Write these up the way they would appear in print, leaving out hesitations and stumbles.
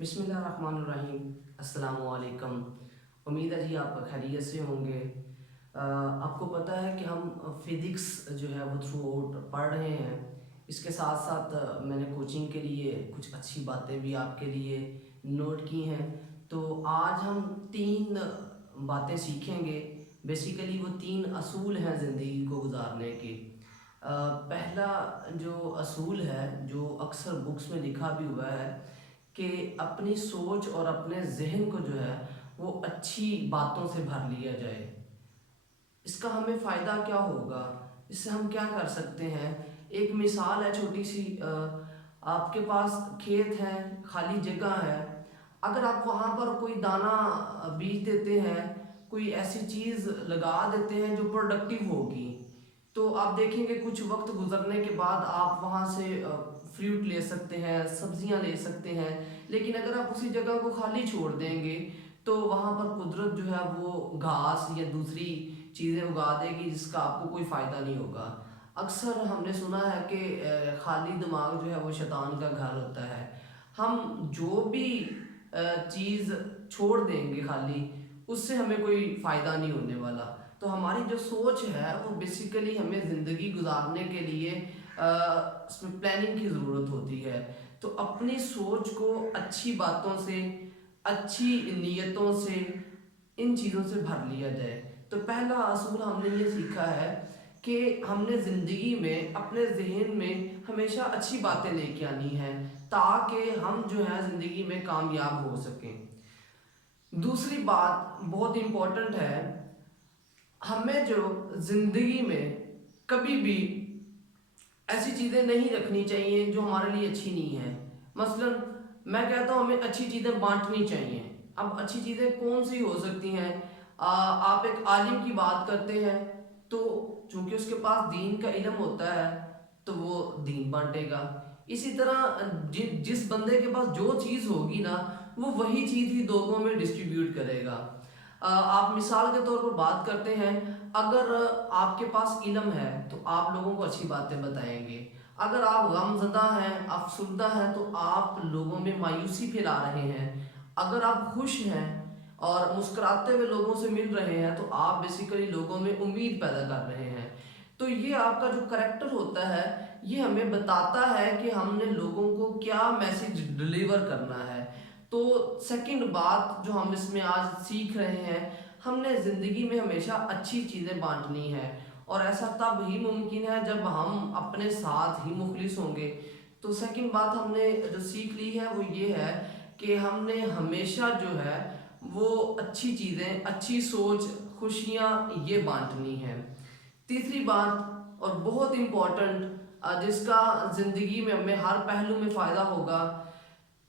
बिस्मिल्लाहिर्रहमानिर्रहीम। अस्सलाम वालेकुम। उम्मीद है जी आप खैरियत से होंगे। आपको पता है कि हम फ़िज़िक्स जो है वो थ्रू आउट पढ़ रहे हैं। इसके साथ साथ मैंने कोचिंग के लिए कुछ अच्छी बातें भी आपके लिए नोट की हैं। तो आज हम 3 बातें सीखेंगे। बेसिकली वो 3 असूल हैं ज़िंदगी को गुजारने के। पहला जो असूल है, जो अक्सर बुक्स में लिखा भी हुआ है, कि अपनी सोच और अपने ज़हन को जो है वो अच्छी बातों से भर लिया जाए। इसका हमें फ़ायदा क्या होगा, इससे हम क्या कर सकते हैं। एक मिसाल है छोटी सी। आपके पास खेत है, खाली जगह है। अगर आप वहाँ पर कोई दाना बीज देते हैं, कोई ऐसी चीज़ लगा देते हैं जो प्रोडक्टिव होगी, तो आप देखेंगे कुछ वक्त गुजरने के बाद आप वहाँ से फ्रूट ले सकते हैं, सब्जियाँ ले सकते हैं। लेकिन अगर आप उसी जगह को खाली छोड़ देंगे तो वहाँ पर कुदरत जो है वो घास या दूसरी चीज़ें उगा देगी जिसका आपको कोई फ़ायदा नहीं होगा। अक्सर हमने सुना है कि खाली दिमाग जो है वो शैतान का घर होता है। हम जो भी चीज़ छोड़ देंगे खाली, उससे हमें कोई फ़ायदा नहीं होने वाला। तो हमारी जो सोच है वो बेसिकली हमें ज़िंदगी गुजारने के लिए उसमें प्लानिंग की ज़रूरत होती है। तो अपनी सोच को अच्छी बातों से, अच्छी नीयतों से, इन चीज़ों से भर लिया जाए। तो पहला असूल हमने ये सीखा है कि हमने ज़िंदगी में अपने ज़हन में हमेशा अच्छी बातें लेके आनी हैं, ताकि हम जो है ज़िंदगी में कामयाब हो सकें। दूसरी बात बहुत इम्पोर्टेंट है, हमें जो ज़िंदगी में कभी भी ऐसी चीज़ें नहीं रखनी चाहिए जो हमारे लिए अच्छी नहीं है। मसलन मैं कहता हूँ हमें अच्छी चीज़ें बांटनी चाहिए। अब अच्छी चीज़ें कौन सी हो सकती हैं? आप एक आलिम की बात करते हैं, तो चूंकि उसके पास दीन का इल्म होता है तो वो दीन बांटेगा। इसी तरह जिस बंदे के पास जो चीज़ होगी ना, वो वही चीज़ ही लोगों में डिस्ट्रीब्यूट करेगा। आप मिसाल के तौर पर बात करते हैं, अगर आपके पास इल्म है तो आप लोगों को अच्छी बातें बताएंगे। अगर आप गमज़दा हैं, अफसुर्दा हैं, तो आप लोगों में मायूसी फैला रहे हैं। अगर आप खुश हैं और मुस्कुराते हुए लोगों से मिल रहे हैं तो आप बेसिकली लोगों में उम्मीद पैदा कर रहे हैं। तो ये आपका जो करेक्टर होता है, ये हमें बताता है कि हमने लोगों को क्या मैसेज डिलीवर करना है। तो सेकंड बात जो हम इसमें आज सीख रहे हैं, हमने ज़िंदगी में हमेशा अच्छी चीज़ें बांटनी है। और ऐसा तब ही मुमकिन है जब हम अपने साथ ही मुखलिस होंगे। तो सेकंड बात हमने जो सीख ली है वो ये है कि हमने हमेशा जो है वो अच्छी चीज़ें, अच्छी सोच, खुशियाँ ये बांटनी है। तीसरी बात और बहुत इम्पोर्टेंट, जिसका ज़िंदगी में हमें हर पहलू में फ़ायदा होगा,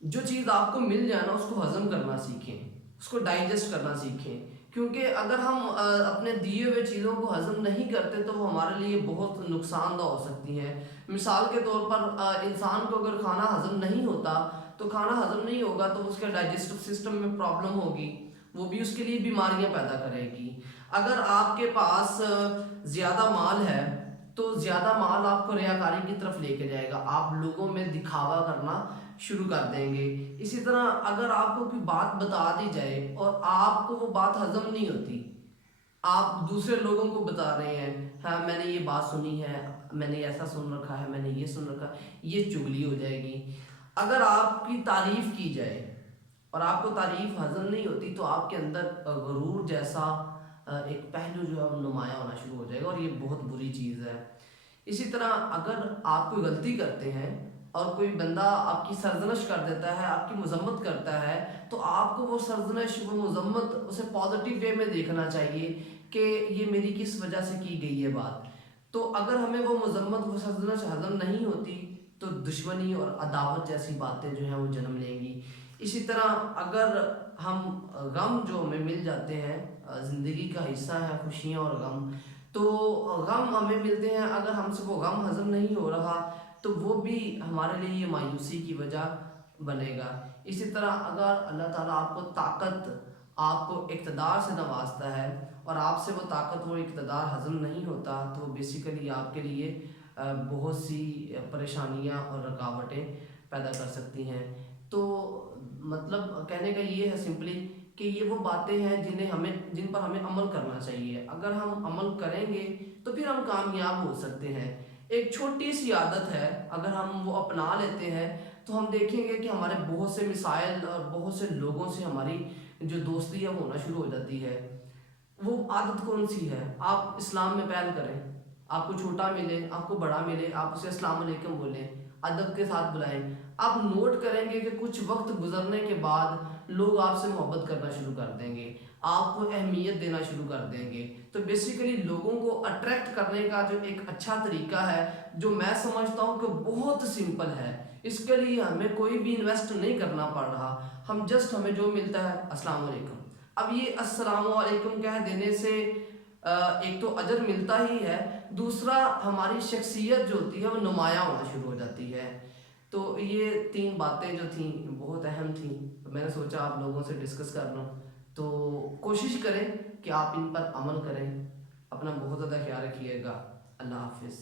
जो चीज़ आपको मिल जाए ना उसको हज़म करना सीखें, उसको डाइजेस्ट करना सीखें। क्योंकि अगर हम अपने दिए हुए चीज़ों को हज़म नहीं करते तो वो हमारे लिए बहुत नुकसानदा हो सकती हैं। मिसाल के तौर पर इंसान को अगर खाना हज़म नहीं होता, तो खाना हज़म नहीं होगा तो उसके डाइजेस्टिव सिस्टम में प्रॉब्लम होगी, वो भी उसके लिए बीमारियां पैदा करेगी। अगर आपके पास ज़्यादा माल है तो ज़्यादा माल आपको रियाकारी की तरफ लेके जाएगा, आप लोगों में दिखावा करना शुरू कर देंगे। इसी तरह अगर आपको कोई बात बता दी जाए और आपको वो बात हजम नहीं होती, आप दूसरे लोगों को बता रहे हैं, हाँ मैंने ये बात सुनी है, मैंने ऐसा सुन रखा है, मैंने ये सुन रखा है, ये चुगली हो जाएगी। अगर आपकी तारीफ की जाए और आपको तारीफ हजम नहीं होती तो आपके अंदर गरूर जैसा एक पहलू जो है वो नुमाया होना शुरू हो जाएगा, और ये बहुत बुरी चीज़ है। इसी तरह अगर आप कोई गलती करते हैं और कोई बंदा आपकी सरजनश कर देता है, आपकी मजम्मत करता है, तो आपको वो सरजनश, वो मजम्मत, उसे पॉजिटिव वे में देखना चाहिए कि ये मेरी किस वजह से की गई है बात। तो अगर हमें वो मजम्मत, वो सरजनश हजम नहीं होती तो दुश्मनी और अदावत जैसी बातें जो हैं वो जन्म लेंगी। इसी तरह अगर हम गम जो हमें मिल जाते हैं, ज़िंदगी का हिस्सा है खुशियाँ और गम, तो गम हमें मिलते हैं, अगर हमसे वो गम हजम नहीं हो रहा तो वो भी हमारे लिए मायूसी की वजह बनेगा। इसी तरह अगर अल्लाह ताला आपको ताकत, आपको इक़्तिदार से नवाजता है और आपसे वो ताकत, वो इक़्तिदार हजम नहीं होता, तो वो बेसिकली आपके लिए बहुत सी परेशानियां और रुकावटें पैदा कर सकती हैं। तो مطلب کہنے کا یہ ہے سمپلی کہ یہ وہ باتیں ہیں جن پر ہمیں عمل کرنا چاہیے. اگر ہم عمل کریں گے تو پھر ہم کامیاب ہو سکتے ہیں. ایک چھوٹی سی عادت ہے، اگر ہم وہ اپنا لیتے ہیں تو ہم دیکھیں گے کہ ہمارے بہت سے مسائل اور بہت سے لوگوں سے ہماری جو دوستی ہے وہ ہونا شروع ہو جاتی ہے. وہ عادت کون سی ہے؟ آپ اسلام میں پہل کریں. آپ کو چھوٹا ملے، آپ کو بڑا ملے، آپ اسے السلام علیکم بولیں، ادب کے ساتھ بلائیں. آپ نوٹ کریں گے کہ کچھ وقت گزرنے کے بعد لوگ آپ سے محبت کرنا شروع کر دیں گے، آپ کو اہمیت دینا شروع کر دیں گے. تو بیسیکلی لوگوں کو اٹریکٹ کرنے کا جو ایک اچھا طریقہ ہے، جو میں سمجھتا ہوں کہ بہت سمپل ہے. اس کے لیے ہمیں کوئی بھی انویسٹ نہیں کرنا پڑ رہا. ہمیں جو ملتا ہے السلام علیکم. اب یہ السلام علیکم کہہ دینے سے ایک تو اجر ملتا ہی ہے، دوسرا ہماری شخصیت جو ہوتی ہے وہ نمایاں ہونا شروع ہو جاتی ہے. تو یہ 3 باتیں جو تھیں بہت اہم تھیں، میں نے سوچا آپ لوگوں سے ڈسکس کر لوں. تو کوشش کریں کہ آپ ان پر عمل کریں. اپنا بہت زیادہ خیال رکھیے گا. اللہ حافظ.